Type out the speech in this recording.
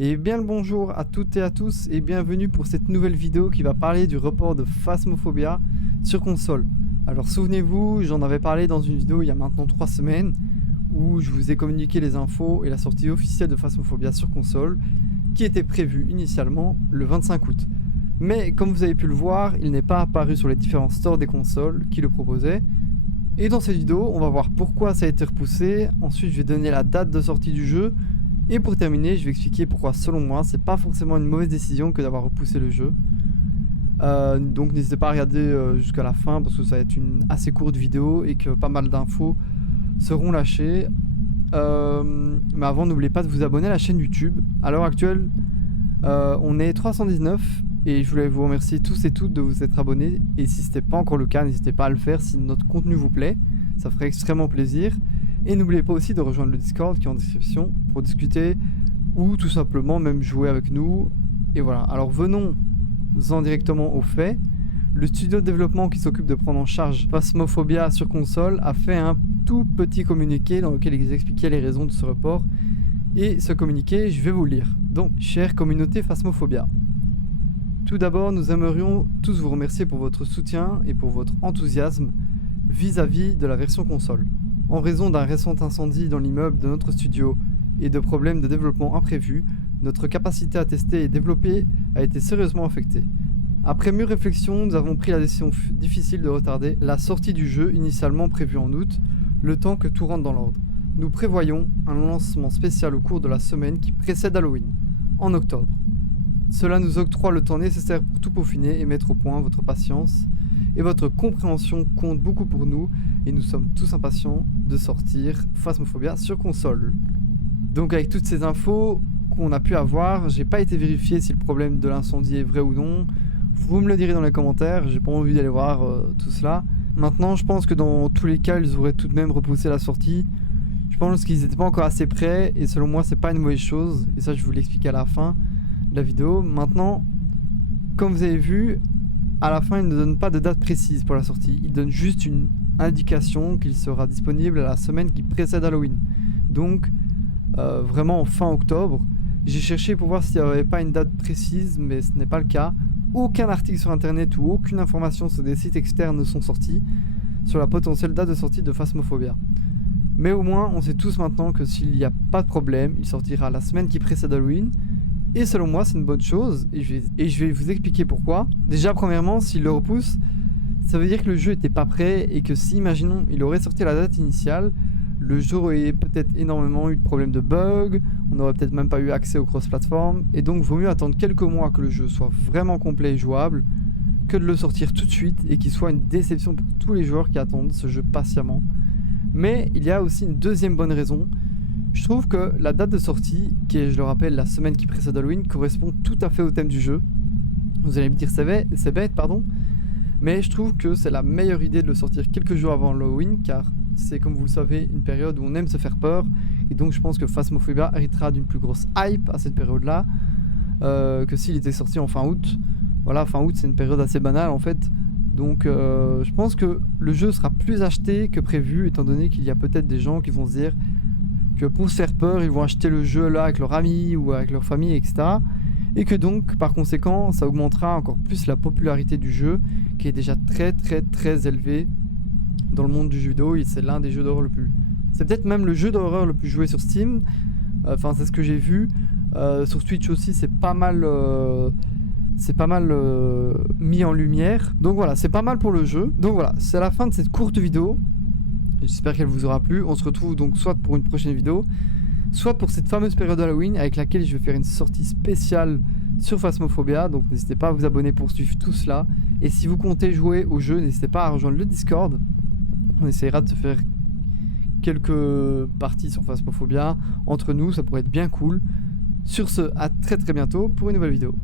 Et bien le bonjour à toutes et à tous et bienvenue pour cette nouvelle vidéo qui va parler du report de Phasmophobia sur console. Alors souvenez-vous, j'en avais parlé dans une vidéo il y a maintenant 3 semaines où je vous ai communiqué les infos et la sortie officielle de Phasmophobia sur console qui était prévue initialement le 25 août. Mais comme vous avez pu le voir, il n'est pas apparu sur les différents stores des consoles qui le proposaient. Et dans cette vidéo, on va voir pourquoi ça a été repoussé, ensuite je vais donner la date de sortie du jeu, et pour terminer, je vais expliquer pourquoi selon moi, c'est pas forcément une mauvaise décision que d'avoir repoussé le jeu. Donc n'hésitez pas à regarder jusqu'à la fin parce que ça va être une assez courte vidéo et que pas mal d'infos seront lâchées. Mais avant, n'oubliez pas de vous abonner à la chaîne YouTube. À l'heure actuelle, on est 319 et je voulais vous remercier tous et toutes de vous être abonnés. Et si ce n'était pas encore le cas, n'hésitez pas à le faire si notre contenu vous plaît. Ça ferait extrêmement plaisir. Et n'oubliez pas aussi de rejoindre le Discord qui est en description pour discuter ou tout simplement même jouer avec nous. Et voilà. Alors venons-en directement aux faits. Le studio de développement qui s'occupe de prendre en charge Phasmophobia sur console a fait un tout petit communiqué dans lequel ils expliquaient les raisons de ce report. Et ce communiqué, je vais vous le lire. Donc, chère communauté Phasmophobia, tout d'abord, nous aimerions tous vous remercier pour votre soutien et pour votre enthousiasme vis-à-vis de la version console. En raison d'un récent incendie dans l'immeuble de notre studio et de problèmes de développement imprévus, notre capacité à tester et développer a été sérieusement affectée. Après mûre réflexion, nous avons pris la décision difficile de retarder la sortie du jeu initialement prévue en août, le temps que tout rentre dans l'ordre. Nous prévoyons un lancement spécial au cours de la semaine qui précède Halloween, en octobre. Cela nous octroie le temps nécessaire pour tout peaufiner et mettre au point. Votre patience et votre compréhension comptent beaucoup pour nous et nous sommes tous impatients de sortir Phasmophobia sur console. Donc avec toutes ces infos qu'on a pu avoir, j'ai pas été vérifié si le problème de l'incendie est vrai ou non. Vous me le direz dans les commentaires, j'ai pas envie d'aller voir tout cela. Maintenant, je pense que dans tous les cas, ils auraient tout de même repoussé la sortie. Je pense qu'ils n'étaient pas encore assez prêts et selon moi, c'est pas une mauvaise chose. Et ça, je vais vous l'expliquer à la fin de la vidéo. Maintenant, comme vous avez vu, à la fin, ils ne donnent pas de date précise pour la sortie. Ils donnent juste une indication qu'il sera disponible à la semaine qui précède Halloween. Donc, vraiment en fin octobre. J'ai cherché pour voir s'il n'y avait pas une date précise, mais ce n'est pas le cas. Aucun article sur internet ou aucune information sur des sites externes ne sont sortis sur la potentielle date de sortie de Phasmophobia. Mais au moins, on sait tous maintenant que s'il n'y a pas de problème, il sortira la semaine qui précède Halloween. Et selon moi, c'est une bonne chose, et je vais vous expliquer pourquoi. Déjà, premièrement, s'il le repousse, ça veut dire que le jeu n'était pas prêt, et que si, imaginons, il aurait sorti à la date initiale, le jeu aurait peut-être énormément eu de problèmes de bugs, on n'aurait peut-être même pas eu accès aux cross-platforms, et donc vaut mieux attendre quelques mois que le jeu soit vraiment complet et jouable, que de le sortir tout de suite, et qu'il soit une déception pour tous les joueurs qui attendent ce jeu patiemment. Mais il y a aussi une deuxième bonne raison. Je trouve que la date de sortie, qui est, je le rappelle, la semaine qui précède Halloween, correspond tout à fait au thème du jeu. Vous allez me dire c'est bête, pardon, mais je trouve que c'est la meilleure idée de le sortir quelques jours avant Halloween, car c'est, comme vous le savez, une période où on aime se faire peur, et donc je pense que Phasmophobia héritera d'une plus grosse hype à cette période-là, que s'il était sorti en fin août. Voilà, fin août c'est une période assez banale en fait, donc je pense que le jeu sera plus acheté que prévu, étant donné qu'il y a peut-être des gens qui vont se dire que pour se faire peur, ils vont acheter le jeu là avec leurs amis ou avec leur famille, etc. Et que donc, par conséquent, ça augmentera encore plus la popularité du jeu, qui est déjà très élevée dans le monde du jeu vidéo, et c'est l'un des jeux d'horreur le plus... C'est peut-être même le jeu d'horreur le plus joué sur Steam, enfin c'est ce que j'ai vu. Sur Twitch aussi, c'est pas mal mis en lumière. Donc voilà, c'est pas mal pour le jeu. Donc voilà, c'est la fin de cette courte vidéo. J'espère qu'elle vous aura plu. On se retrouve donc soit pour une prochaine vidéo, soit pour cette fameuse période Halloween avec laquelle je vais faire une sortie spéciale sur Phasmophobia. Donc n'hésitez pas à vous abonner pour suivre tout cela. Et si vous comptez jouer au jeu, n'hésitez pas à rejoindre le Discord. On essaiera de se faire quelques parties sur Phasmophobia entre nous, ça pourrait être bien cool. Sur ce, à très bientôt pour une nouvelle vidéo.